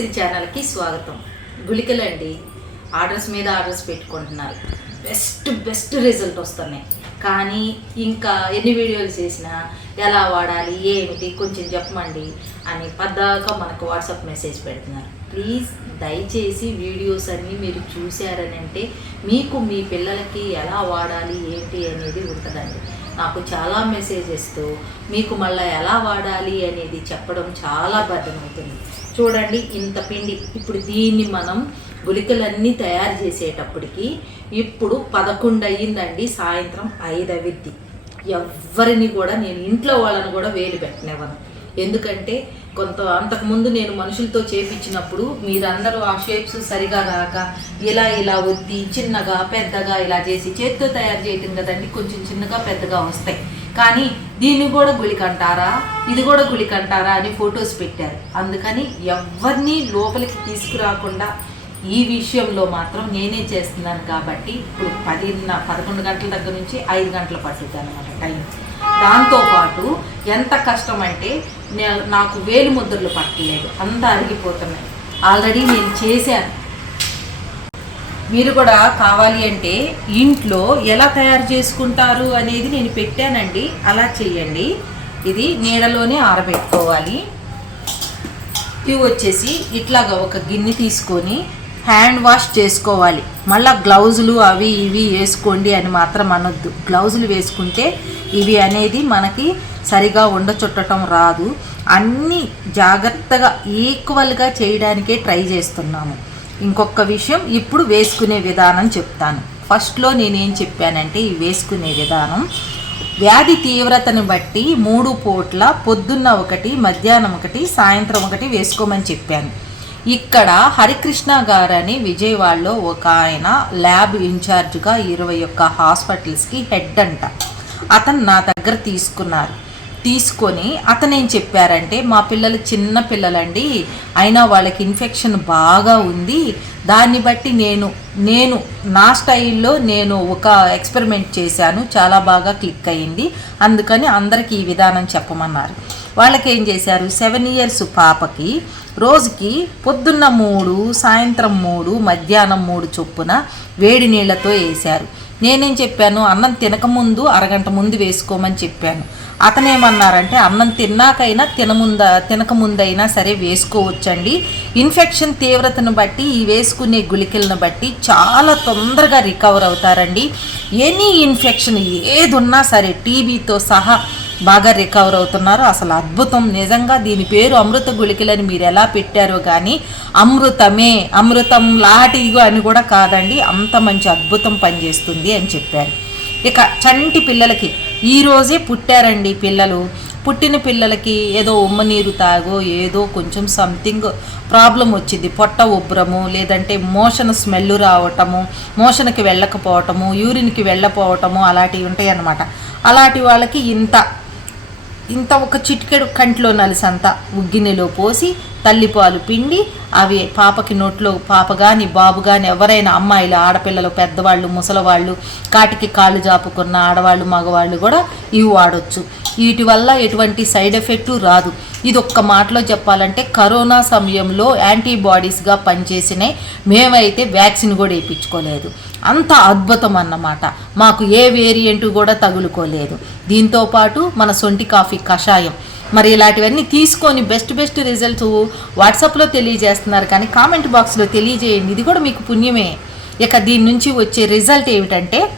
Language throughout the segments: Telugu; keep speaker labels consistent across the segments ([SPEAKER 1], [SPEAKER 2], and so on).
[SPEAKER 1] సిల్ ఛానల్కి స్వాగతం. గుళికలండి. ఆర్డర్స్ మీద ఆర్డర్స్ పెట్టుకుంటున్నారు. బెస్ట్ బెస్ట్ రిజల్ట్ వస్తున్నాయి. కానీ ఇంకా ఎన్ని వీడియోలు చేసినా ఎలా వాడాలి ఏమిటి కొంచెం చెప్పమండి అని పద్దాక మనకు వాట్సాప్ మెసేజ్ పెడుతున్నారు. ప్లీజ్ దయచేసి వీడియోస్ అన్నీ మీరు చూశారని అంటే మీకు మీ పిల్లలకి ఎలా వాడాలి ఏంటి అనేది ఉంటుందండి. నాకు చాలా మెసేజెస్తో మీకు మళ్ళీ ఎలా వాడాలి అనేది చెప్పడం చాలా బద్దం చూడండి ఇంత పిండి. ఇప్పుడు దీన్ని మనం గుళికలన్నీ తయారు చేసేటప్పటికి ఇప్పుడు పదకొండు అయ్యిందండి సాయంత్రం ఐదు అవిద్ది ఎవరిని కూడా నేను ఇంట్లో వాళ్ళని కూడా వేలు పెట్టినవను ఎందుకంటే కొంత అంతకుముందు నేను మనుషులతో చేపించినప్పుడు మీరందరూ ఆ షేప్స్ సరిగా రాక ఇలా ఇలా వద్ది చిన్నగా పెద్దగా ఇలా చేసి చేతితో తయారు చేయటం కదండి కొంచెం చిన్నగా పెద్దగా వస్తాయి. కానీ దీన్ని కూడా గుళికంటారా? ఇది కూడా గుళికంటారా అని ఫొటోస్ పెట్టారు. అందుకని ఎవరిని లోపలికి తీసుకురాకుండా ఈ విషయంలో మాత్రం నేనే చేస్తున్నాను కాబట్టి ఇప్పుడు పదిన్న పదకొండు గంటల దగ్గర నుంచి ఐదు గంటలు పట్టుద్ది అనమాట టైం దాంతోపాటు ఎంత కష్టం అంటే నాకు వేలు ముద్రలు పట్టలేదు. అంత అరిగిపోతున్నాయి. ఆల్రెడీ నేను చేశాను. మీరు కూడా కావాలి అంటే ఇంట్లో ఎలా తయారు చేసుకుంటారు అనేది నేను పెట్టానండి. అలా చేయండి. ఇది నీడలోనే ఆరబెట్టుకోవాలి. ఇవి వచ్చేసి ఇట్లాగా ఒక గిన్నె తీసుకొని హ్యాండ్ వాష్ చేసుకోవాలి. మళ్ళీ గ్లౌజులు అవి ఇవి వేసుకోండి అని మాత్రం అనొద్దు. గ్లౌజులు వేసుకుంటే ఇవి అనేది మనకి సరిగా ఉండచుట్టడం రాదు. అన్నీ జాగ్రత్తగా ఈక్వల్గా చేయడానికే ట్రై చేస్తున్నాము. ఇంకొక విషయం ఇప్పుడు వేసుకునే విధానం చెప్తాను. ఫస్ట్లో నేనేం చెప్పానంటే ఈ వేసుకునే విధానం. వ్యాధి తీవ్రతను బట్టి మూడు పూట్ల పొద్దున్న ఒకటి మధ్యాహ్నం ఒకటి సాయంత్రం ఒకటి వేసుకోమని చెప్పాను. ఇక్కడ హరికృష్ణ గారని విజయవాడలో ఒక ఆయన ల్యాబ్ ఇన్ఛార్జ్గా ఇరవై ఒక్క హాస్పిటల్స్కి హెడ్ అంట. అతను నా దగ్గర తీసుకున్నారు. తీసుకొని అతను ఏం చెప్పారంటే మా పిల్లలు చిన్న పిల్లలండి. అయినా వాళ్ళకి ఇన్ఫెక్షన్ బాగా ఉంది. దాన్ని బట్టి నేను నేను నా స్టైల్లో నేను ఒక ఎక్స్పెరిమెంట్ చేశాను. చాలా బాగా క్లిక్ అయ్యింది. అందుకని అందరికీ ఈ విధానం చెప్పమన్నారు. వాళ్ళకి ఏం చేశారు? సెవెన్ ఇయర్స్ పాపకి రోజుకి పొద్దున్న మూడు సాయంత్రం మూడు మధ్యాహ్నం మూడు చొప్పున వేడి నీళ్ళతో వేశారు. నేనేం చెప్పాను? అన్నం తినకముందు అరగంట ముందు వేసుకోమని చెప్పాను. అతనేమన్నారంటే అన్నం తిన్నాకైనా తినముంద తినకముందైనా సరే వేసుకోవచ్చండి. ఇన్ఫెక్షన్ తీవ్రతను బట్టి ఈ వేసుకునే గుళికలను బట్టి చాలా తొందరగా రికవర్ అవుతారండి. ఎనీ ఇన్ఫెక్షన్ ఏదున్నా సరే టీబీతో సహా బాగా రికవర్ అవుతున్నారు. అసలు అద్భుతం. నిజంగా దీని పేరు అమృత గుళికలని మీరు ఎలా పెట్టారో కానీ అమృతమే అమృతం లాటిగో అని కూడా కాదండి అంత మంచి అద్భుతం పనిచేస్తుంది అని చెప్పారు. ఇక చంటి పిల్లలకి ఈరోజే పుట్టారండి పిల్లలు. పుట్టిన పిల్లలకి ఏదో ఉమ్మ నీరు తాగో ఏదో కొంచెం సంథింగ్ ప్రాబ్లం వచ్చింది. పొట్ట ఉబ్బరము లేదంటే మోషన్ స్మెల్ రావటము మోషన్కి వెళ్ళకపోవటము యూరిన్కి వెళ్ళపోవటము అలాంటివి ఉంటాయి అన్నమాట అలాంటి వాళ్ళకి ఇంత ఇంత ఒక చిటికెడు కంటిలో నలిసంత ఉగ్గినెలో పోసి తల్లిపాలు పిండి అవి పాపకి నోట్లో పాప కానీ బాబు కానీ ఎవరైనా అమ్మాయిలు ఆడపిల్లలు పెద్దవాళ్ళు ముసలవాళ్ళు కాటికి కాళ్ళు జాపుకున్న ఆడవాళ్ళు మగవాళ్ళు కూడా ఇవి వాడొచ్చు. వీటి వల్ల ఎటువంటి సైడ్ ఎఫెక్టు రాదు. ఇది ఒక్క మాటలో చెప్పాలంటే కరోనా సమయంలో యాంటీబాడీస్గా పనిచేసినాయి. మేమైతే వ్యాక్సిన్ కూడా వేయించుకోలేదు. అంత అద్భుతం అన్నమాట. మాకు ఏ వేరియంట్ కూడా తగులుకోలేదు. దీంతో పాటు మన సొంటి కాఫీ కషాయం. మరి ఇలాంటివన్నీ తీసుకొని బెస్ట్ బెస్ట్ రిజల్ట్స్ వాట్సాప్లో తెలియజేస్తున్నారు కానీ కామెంట్ బాక్స్లో తెలియజేయండి. ఇది కూడా మీకు పుణ్యమే. ఇక దీని నుంచి వచ్చే రిజల్ట్ ఏమిటంటే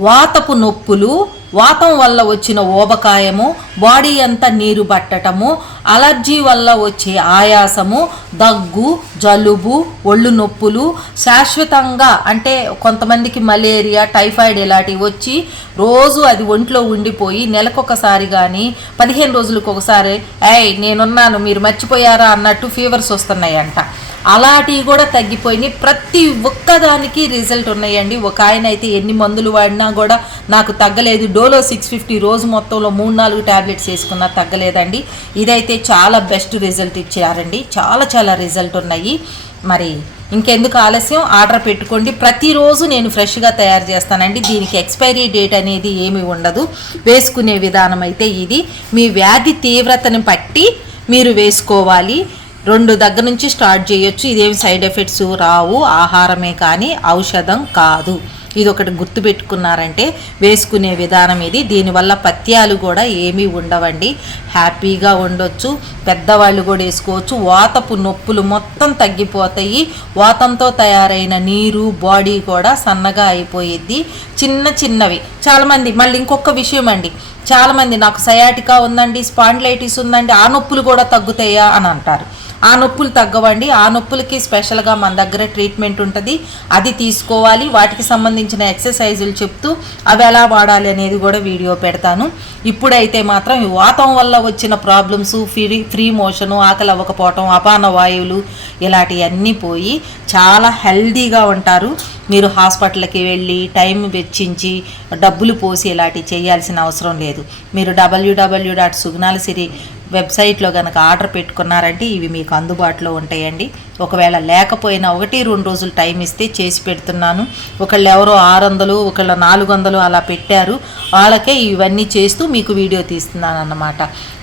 [SPEAKER 1] వాతపు నొప్పులు వాతం వల్ల వచ్చిన ఊబకాయము బాడీ అంతా నీరు పట్టటము అలర్జీ వల్ల వచ్చే ఆయాసము దగ్గు జలుబు ఒళ్ళు నొప్పులు శాశ్వతంగా అంటే కొంతమందికి మలేరియా టైఫాయిడ్ ఇలాంటివి వచ్చి రోజు అది ఒంట్లో ఉండిపోయి నెలకొకసారి కానీ పదిహేను రోజులకు ఒకసారి ఏయ్ నేనున్నాను మీరు మర్చిపోయారా అన్నట్టు ఫీవర్స్ వస్తున్నాయంట. అలాంటివి కూడా తగ్గిపోయినాయి. ప్రతి ఒక్కదానికి రిజల్ట్ ఉన్నాయండి. ఒక ఆయన అయితే ఎన్ని మందులు వాడినా కూడా నాకు తగ్గలేదు. డోలో సిక్స్ ఫిఫ్టీ రోజు మొత్తంలో మూడు నాలుగు ట్యాబ్లెట్స్ వేసుకున్నా తగ్గలేదండి. ఇదైతే చాలా బెస్ట్ రిజల్ట్ ఇచ్చారండి. చాలా చాలా రిజల్ట్ ఉన్నాయి. మరి ఇంకెందుకు ఆలస్యం? ఆర్డర్ పెట్టుకోండి. ప్రతిరోజు నేను ఫ్రెష్గా తయారు చేస్తానండి. దీనికి ఎక్స్పైరీ డేట్ అనేది ఏమి ఉండదు. వేసుకునే విధానం అయితే ఇది. మీ వ్యాధి తీవ్రతను బట్టి మీరు వేసుకోవాలి.
[SPEAKER 2] రెండు దగ్గర నుంచి స్టార్ట్ చేయొచ్చు. ఇదేమి సైడ్ ఎఫెక్ట్స్ రావు. ఆహారమే కానీ ఔషధం కాదు. ఇది ఒకటి గుర్తుపెట్టుకున్నారంటే వేసుకునే విధానం ఇది. దీనివల్ల పత్యాలు కూడా ఏమీ ఉండవండి. హ్యాపీగా ఉండొచ్చు. పెద్దవాళ్ళు కూడా వేసుకోవచ్చు. వాతపు నొప్పులు మొత్తం తగ్గిపోతాయి. వాతంతో తయారైన నీరు బాడీ కూడా సన్నగా అయిపోయిద్ది. చిన్న చిన్నవి. చాలామంది మళ్ళీ ఇంకొక విషయం అండి. చాలామంది నాకు సయాటికా ఉందండి స్పాండ్లైటిస్ ఉందండి ఆ నొప్పులు కూడా తగ్గుతాయా అని అంటారు. ఆ నొప్పులు తగ్గవండి. ఆ నొప్పులకి స్పెషల్గా మన దగ్గర ట్రీట్మెంట్ ఉంటుంది. అది తీసుకోవాలి. వాటికి సంబంధించిన ఎక్సర్సైజులు చెప్తూ అవి ఎలా వాడాలి అనేది కూడా వీడియో పెడతాను. ఇప్పుడైతే మాత్రం ఈ వాతం వల్ల వచ్చిన ప్రాబ్లమ్స్ ఫ్రీ ఫ్రీ మోషను ఆకలి అవ్వకపోవటం అపాన వాయువులు ఇలాంటివన్నీ పోయి చాలా హెల్దీగా ఉంటారు. మీరు హాస్పిటల్కి వెళ్ళి టైం వెచ్చించి డబ్బులు పోసి ఇలాంటివి చేయాల్సిన అవసరం లేదు. మీరు డబ్ల్యూడబ్ల్యూ డాట్ సుగుణాల సిరి వెబ్సైట్లో కనుక ఆర్డర్ పెట్టుకున్నారంటే ఇవి మీకు అందుబాటులో ఉంటాయండి. ఒకవేళ లేకపోయినా ఒకటి రెండు రోజులు టైం ఇస్తే చేసి పెడుతున్నాను. ఒకళ్ళు ఎవరో ఆరు వందలు ఒకళ్ళు నాలుగు వందలు అలా పెట్టారు. వాళ్ళకే ఇవన్నీ చేస్తూ మీకు వీడియో తీస్తున్నాను అన్నమాట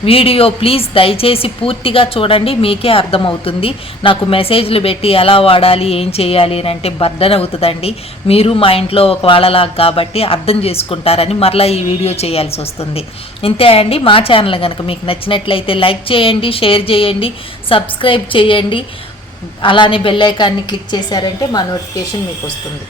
[SPEAKER 2] వీడియో ప్లీజ్ దయచేసి పూర్తిగా చూడండి మీకే అర్థమవుతుంది. నాకు మెసేజ్లు పెట్టి ఎలా వాడాలి ఏం చేయాలి అని అంటే బర్డన్ అవుతుందండి. మీరు మా ఇంట్లో ఒక వాళ్ళలాగా కాబట్టి అర్థం చేసుకుంటారని మరలా ఈ వీడియో చేయాల్సి వస్తుంది. ఇంతే అండి. మా ఛానల్ కనుక మీకు నచ్చినట్లయితే లైక్ చేయండి షేర్ చేయండి సబ్స్క్రైబ్ చేయండి. అలానే బెల్ ఐకాన్ని క్లిక్ చేశారంటే మా నోటిఫికేషన్ మీకు వస్తుంది.